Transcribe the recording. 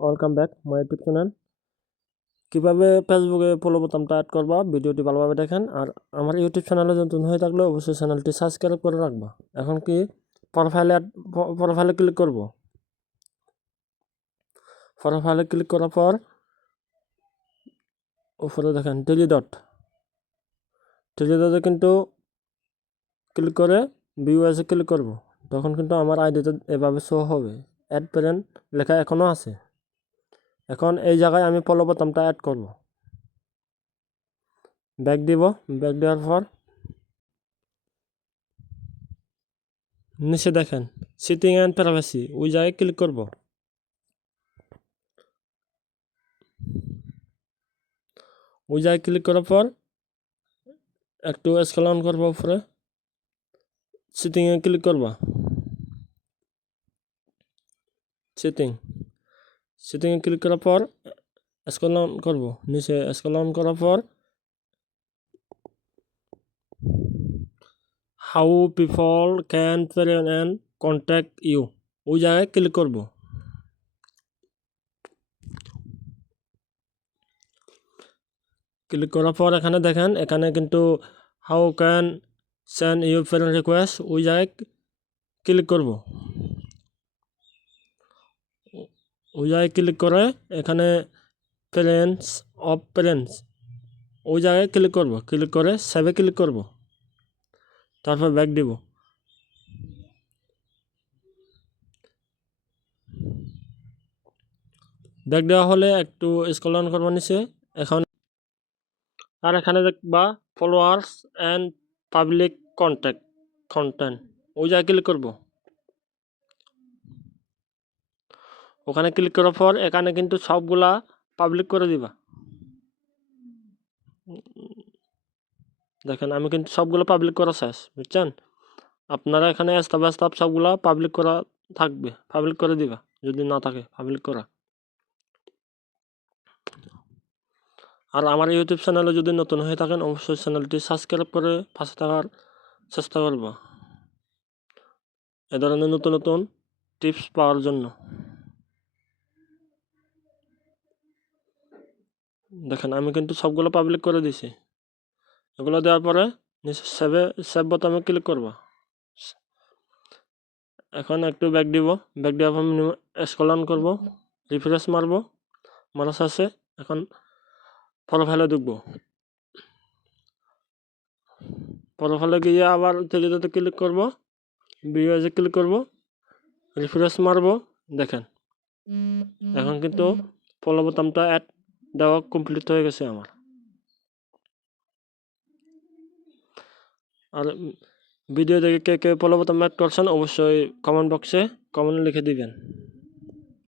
Welcome back my YouTube channel. কীভাবে ফেসবুকে follow বোতামটা add করবা, ভিডিওটি ভালোভাবে দেখেন। আর আমার ইউটিউব চ্যানেলে নতুন হয়ে থাকলে অবশ্যই চ্যানেলটি সাবস্ক্রাইব করে রাখবা। এখন কি প্রোফাইলে ক্লিক করব। প্রোফাইলে ক্লিক করার পর উপরে দেখেন থ্রি ডটে কিন্তু ক্লিক করে ভিউ এসে ক্লিক করব। তখন কিন্তু আমার আইডিতে এভাবে শো হবে। অ্যাড প্যারেন্ট লেখা এখনও আছে। এখন এই জায়গায় আমি ফলো বোতামটা অ্যাড করব। ব্যাক দেওয়ার পর নিচে দেখেন সেটিং অ্যান্ড প্রাইভেসি, ওই জায়গায় ক্লিক করব। ওই জায়গায় ক্লিক করার পর একটু স্ক্রল অন করবো, উপরে সেটিংয়ে ক্লিক করবা। সেটিংয়ে ক্লিক করার পর স্ক্রল অন করব। নিচে স্ক্রল অন করার পর how people can friend and contact you, ওই জায়গায় ক্লিক করব। ক্লিক করার পর এখানে দেখেন, এখানে কিন্তু how can send you friend request, ওই জায়গায় ক্লিক করব। ওই জায়গায় ক্লিক করে এখানে ফ্রেন্ডস ওই জায়গায় ক্লিক করব। ক্লিক করে সেভে ক্লিক করব। তারপর ব্যাক দিব। ব্যাক দেওয়া হলে একটু স্ক্রল ডাউন করবো নিচে। এখানে দেখবা ফলোয়ার্স অ্যান্ড পাবলিক কন্টেন্ট, ওই জায়গায় ক্লিক করব। ওখানে ক্লিক করার পর এখানে কিন্তু সবগুলা পাবলিক করে দিবা। দেখেন আমি কিন্তু সবগুলো পাবলিক করা শেষ, বুঝছেন। আপনারা এখানে স্টেপ বাই স্টেপ সবগুলা পাবলিক করা থাকবে, পাবলিক করে দিবা যদি না থাকে পাবলিক করা। আর আমার ইউটিউব চ্যানেলে যদি নতুন হয়ে থাকেন অবশ্যই চ্যানেলটি সাবস্ক্রাইব করে পাশে থাকার চেষ্টা করব এ ধরনের নতুন নতুন টিপস পাওয়ার জন্য। দেখেন আমি কিন্তু সবগুলো পাবলিক করে দিছি। এগুলো দেওয়ার পরে নিচে সেভ বোতামে ক্লিক করব। এখন একটু ব্যাক দেওয়ার পর স্ক্রল অন করব, রিফ্রেশ মারবো, মারা শেষে এখন প্রোফাইলে ঢুকবো। প্রোফাইলে গিয়ে আবার থ্রিতে ক্লিক করব, ভিউজে ক্লিক করব, রিফ্রেশ মারবো। দেখেন এখন কিন্তু ফলো বোতামটা অ্যাড দেওয়া কমপ্লিট হয়ে গেছে আমার। আর ভিডিও দেখে কে কে ফলো বোতাম অ্যাড করছেন অবশ্যই কমেন্ট বক্সে কমেন্ট লিখে দিবেন।